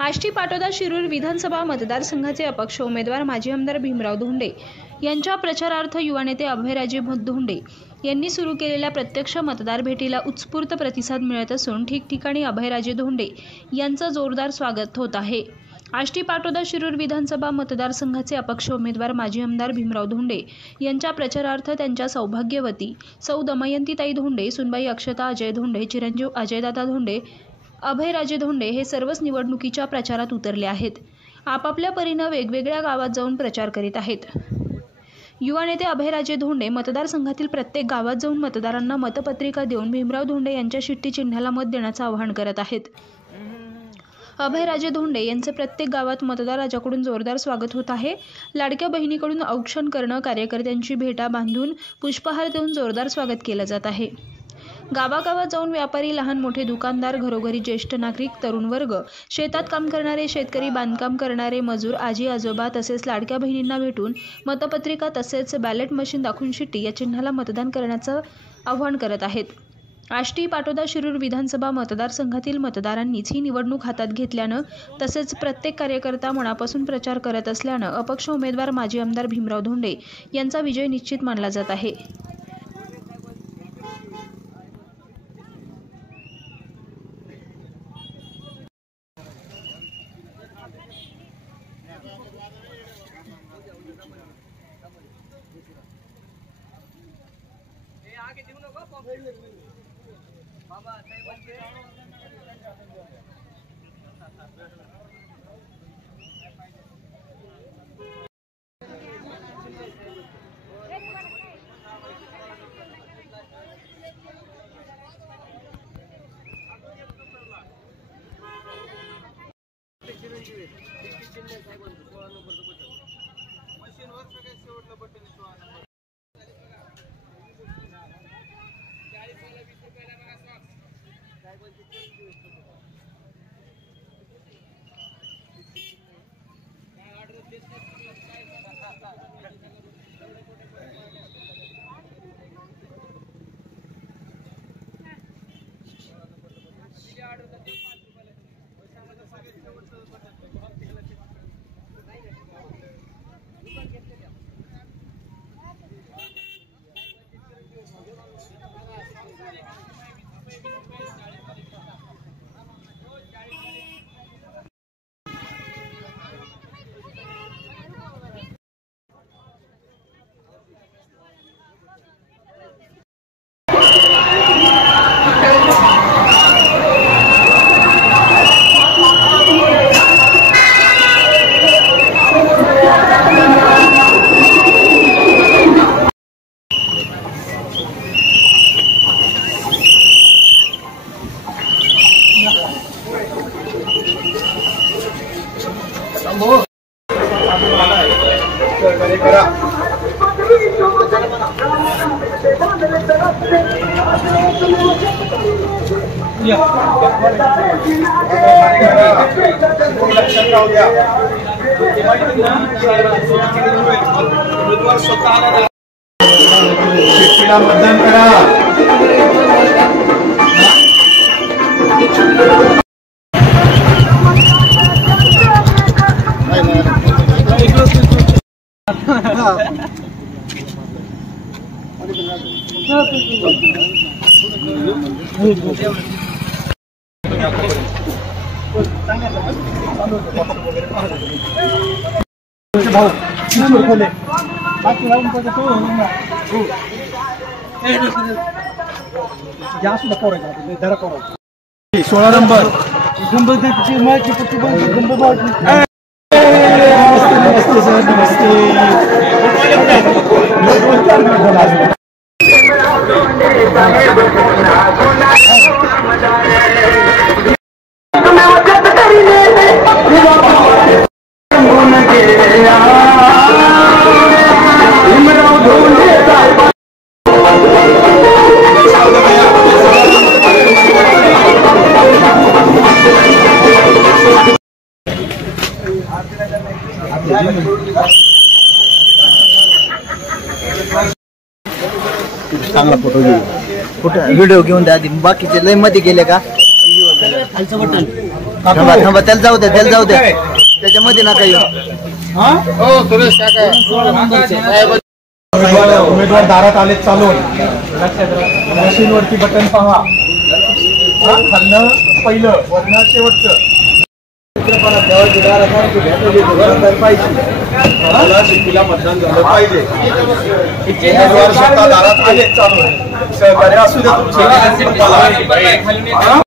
आष्टी पाटोदा शिरूर विधानसभा मतदारसंघाचे अपक्ष उमेदवार माजी आमदार भीमराव धोंडे यांच्या प्रचारार्थ युवा नेते अभयराजे धोंडे यांनी सुरू केलेल्या प्रत्यक्ष मतदार भेटीला उत्स्फूर्त प्रतिसाद मिळत असून ठिकठिकाणी अभयराजे धोंडे यांचं जोरदार स्वागत होत आहे। आष्टी पाटोदा शिरूर विधानसभा मतदारसंघाचे अपक्ष उमेदवार माजी आमदार भीमराव धोंडे यांच्या प्रचारार्थ त्यांच्या सौभाग्यवती सौ दमयंतीताई धोंडे, सुनबाई अक्षता अजय धोंडे, चिरंजीव अजयदादा धोंडे, अभयराजे धोंडे हे सर्वच निवडणुकीच्या प्रचारात उतरले आहेत। आपापल्या परीने वेगवेगळ्या गावात जाऊन प्रचार करीत आहेत। युवा नेते अभयराजे धोंडे मतदारसंघातील प्रत्येक गावात जाऊन मतदारांना मतपत्रिका देऊन भीमराव धोंडे यांच्या शिट्टी चिन्हाला मत देण्याचं आवाहन करत आहेत। अभयराजे धोंडे यांचे प्रत्येक गावात मतदारांकडून जोरदार स्वागत होत आहे। लाडक्या बहिणीकडून औक्षण करणं, कार्यकर्त्यांची भेटा बांधून पुष्पहार देऊन जोरदार स्वागत केलं जात आहे। गावागावात जाऊन व्यापारी, लहान मोठे दुकानदार, घरोघरी ज्येष्ठ नागरिक, तरुण वर्ग, शेतात काम करणारे शेतकरी, बांधकाम करणारे मजूर, आजी आजोबा तसेच लाडक्या बहिणींना भेटून मतपत्रिका तसेच बॅलेट मशीन दाखवून शिट्टी या चिन्हाला मतदान करण्याचं आवाहन करत आहेत। आष्टी पाटोदा शिरूर विधानसभा मतदारसंघातील मतदारांनीच ही निवडणूक हातात घेतल्यानं तसेच प्रत्येक कार्यकर्ता मनापासून प्रचार करत असल्यानं अपक्ष उमेदवार माजी आमदार भीमराव धोंडे यांचा विजय निश्चित मानला जात आहे। मतदान करा। चांगला फोटो घेऊ, व्हिडिओ घेऊन द्या. बाकीचे लय मध्ये गेले का? थांबा त्याला जाऊ द्या त्याच्यामध्ये नका येऊ. उमेदवार दारात आले चालून मशीनवरती बटन पहा. खाल्लं पहिलं वर्ण शेवटचं शेतीला मतदान झालं पाहिजे. उमेदवार स्वतः दारात आले चालू सहकार्य असू द्या.